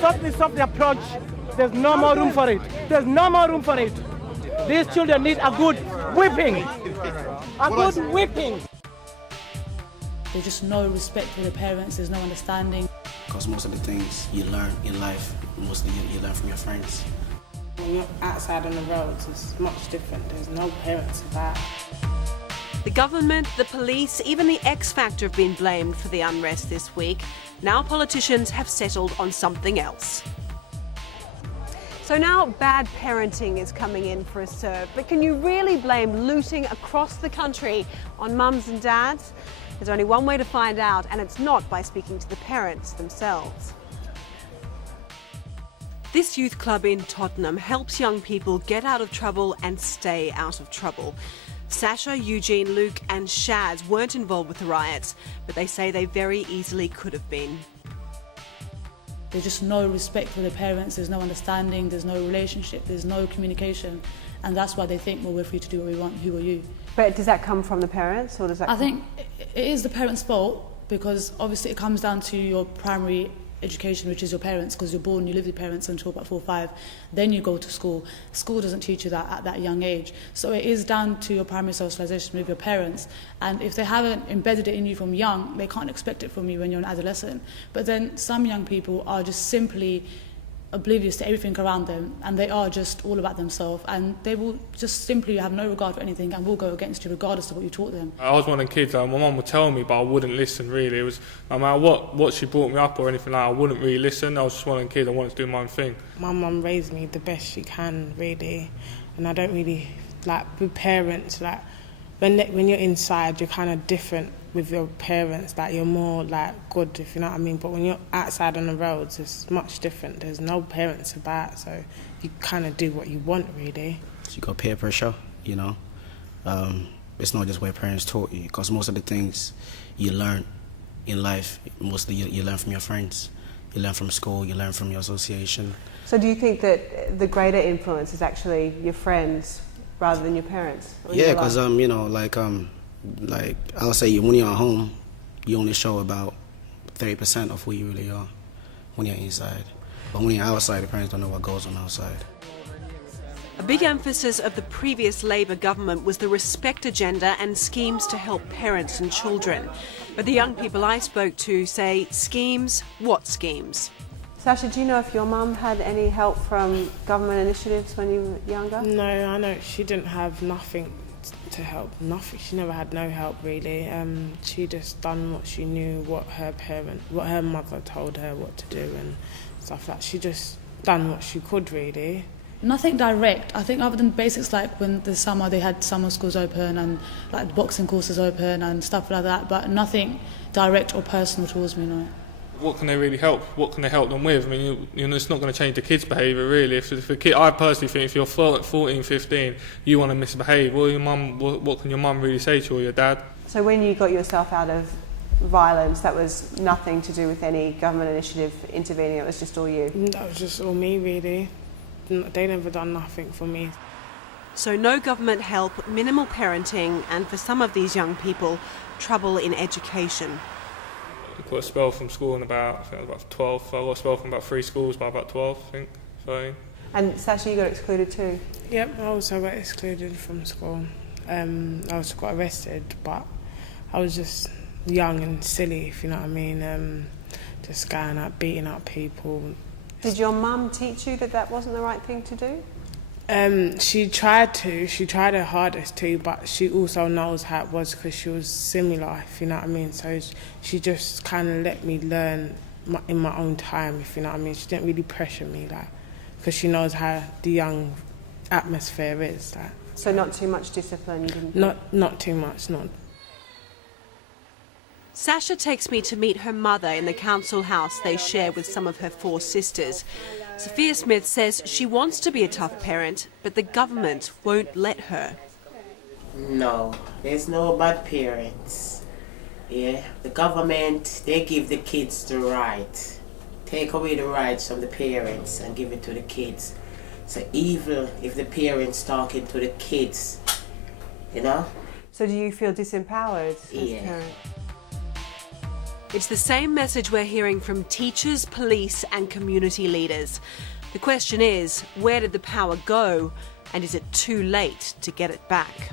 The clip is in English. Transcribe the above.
softly approach, there's no more room for it. There's no more room for it. These children need a good whipping. A good whipping. There's just no respect for the parents, there's no understanding. Because most of the things you learn in life, mostly you learn from your friends. When you're outside on the roads, it's much different. There's no parents about. The government, the police, even the X Factor have been blamed for the unrest this week. Now politicians have settled on something else. So now bad parenting is coming in for a serve. But can you really blame looting across the country on mums and dads? There's only one way to find out, and it's not by speaking to the parents themselves. This youth club in Tottenham helps young people get out of trouble and stay out of trouble. Sasha, Eugene, Luke and Shaz weren't involved with the riots, but they say they very easily could have been. There's just no respect for the parents, there's no understanding, there's no relationship, there's no communication. And that's why they think, well, we're free to do what we want, who are you? But does that come from the parents, or does that I think it is the parents' fault, because obviously it comes down to your primary education, which is your parents, because you're born, you live with your parents until about 4 or 5, then you go to school. School doesn't teach you that at that young age. So it is down to your primary socialisation with your parents, and if they haven't embedded it in you from young, they can't expect it from you when you're an adolescent. But then some young people are just simply oblivious to everything around them, and they are just all about themselves, and they will just simply have no regard for anything and will go against you regardless of what you taught them. I was one of the kids, my mum would tell me, but I wouldn't listen really. It was no matter what she brought me up or anything like that, I wouldn't really listen. I was just one of the kids, I wanted to do my own thing. My mum raised me the best she can, really, and I don't really, like, with parents, like, when you're inside, you're kind of different with your parents, like, you're more, like, good, if you know what I mean, but when you're outside on the roads, it's much different. There's no parents about, so you kind of do what you want, really. So you got peer pressure, you know. It's not just what parents taught you, because most of the things you learn in life, mostly you learn from your friends. You learn from school, you learn from your association. So do you think that the greater influence is actually your friends rather than your parents? Yeah, because you know, like I'll say, when you're at home, you only show about 30% of who you really are when you're inside. But when you're outside, the parents don't know what goes on outside. A big emphasis of the previous Labour government was the respect agenda and schemes to help parents and children. But the young people I spoke to say, schemes? What schemes? Sasha, do you know if your mum had any help from government initiatives when you were younger? No, I know she didn't have nothing to help, nothing. She never had no help, really. She just done what she knew, what her mother told her what to do and stuff like that. She just done what she could, really. Nothing direct. I think other than basics, like when the summer they had summer schools open and like boxing courses open and stuff like that, but nothing direct or personal towards me, no. What can they really help? What can they help them with? I mean, you know, it's not going to change the kids' behaviour, really. If a kid, I personally think if you're 14, 15, you want to misbehave, well, your mum, what can your mum really say to you or your dad? So when you got yourself out of violence, that was nothing to do with any government initiative intervening, it was just all you? That was just all me, really. They never done nothing for me. So no government help, minimal parenting, and for some of these young people, trouble in education. I got a spell from school in I think I was about 12. I got a spell from about 3 schools by about 12, I think. So. And Sasha, you got excluded too? Yep, I also got excluded from school. I also got arrested, but I was just young and silly, if you know what I mean. Just going out, beating up people. Did your mum teach you that that wasn't the right thing to do? She tried her hardest to, but she also knows how it was because she was similar, if you know what I mean. So she just kind of let me learn in my own time, if you know what I mean. She didn't really pressure me, like, because she knows how the young atmosphere is. Like. So not too much discipline? You didn't not too much, not. Sasha takes me to meet her mother in the council house they share with some of her 4 sisters. Sophia Smith says she wants to be a tough parent, but the government won't let her. No, there's no bad parents. Yeah, the government, they give the kids the right. Take away the rights from the parents and give it to the kids. So evil if the parents talking to the kids, you know? So do you feel disempowered as a parent? It's the same message we're hearing from teachers, police and community leaders. The question is, where did the power go? And is it too late to get it back?